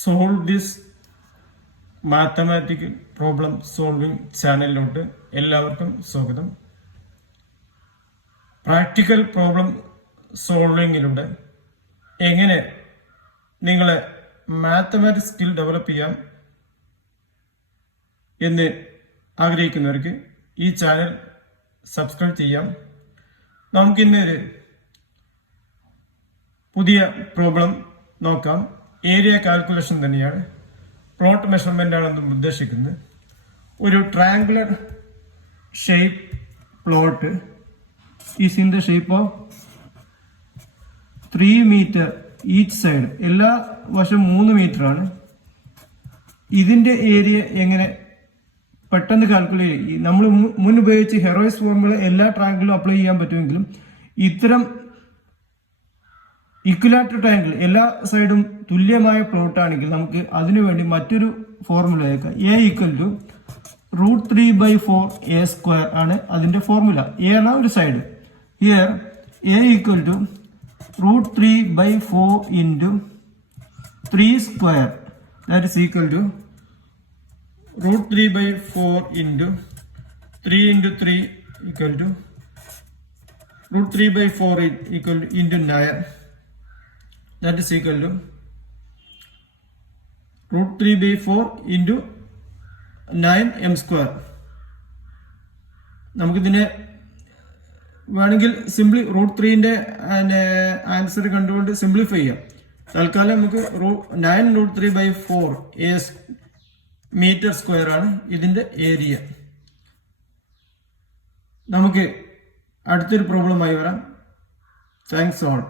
Solve this mathematical problem solving ചാനലിലോട്ട് എല്ലാവർക്കും സ്വാഗതം. പ്രാക്ടിക്കൽ പ്രോബ്ലം സോൾവിങ്ങിലൂടെ എങ്ങനെ നിങ്ങളെ മാത്തമാറ്റിക്സ് സ്കിൽ ഡെവലപ്പ് ചെയ്യാം എന്ന് ആഗ്രഹിക്കുന്നവർക്ക് ഈ ചാനൽ സബ്സ്ക്രൈബ് ചെയ്യാം. നമുക്കിന്ന് ഒരു പുതിയ പ്രോബ്ലം നോക്കാം. ഏരിയ കാൽക്കുലേഷൻ തന്നെയാണ്, പ്ലോട്ട് മെഷർമെന്റ് ആണ് നമ്മൾ ഉദ്ദേശിക്കുന്നത്. ഒരു triangular shape plot is in the shape of 3 metre each side. എല്ലാ വശം 3 മീറ്റർ ആണ്. ഇതിന്റെ ഏരിയ എങ്ങനെ പെട്ടെന്ന് കാൽക്കുലേറ്റ് ചെയ്യും? നമ്മൾ മുൻ ഉപയോഗിച്ച് ഹെറോയിസ് ഫോർമുല എല്ലാ ട്രയാങ്കിളും അപ്ലൈ ചെയ്യാൻ പറ്റുമെങ്കിലും ഇത്തരം ഇക്വിലാറ്റർ ട്രയാങ്കിൾ എല്ലാ സൈഡും തുല്യമായ പ്ലോട്ട് ആണെങ്കിൽ നമുക്ക് അതിനുവേണ്ടി മറ്റൊരു ഫോർമുല ആയിരിക്കാം. എ ഈക്വൽ ടു √3/4 ആണ് അതിന്റെ ഫോർമുല. എ ആണ് ഒരു side. Here A equal to √3/4 into 3² that is equal to √3/4 into 3 into 3 equal to √3/4 equal to into 9. That is equal to √3/4 into 9m². നമുക്കിതിനെ വേണമെങ്കിൽ സിംപ്ലി √3ന്റെ ആൻസർ കണ്ടുകൊണ്ട് simplify ചെയ്യാം. തൽക്കാലം നമുക്ക് 9√3/4 മീറ്റർ സ്ക്വയർ ആണ് ഇതിന്റെ ഏരിയ. നമുക്ക് അടുത്തൊരു പ്രോബ്ലമായി വരാം. Thanks all.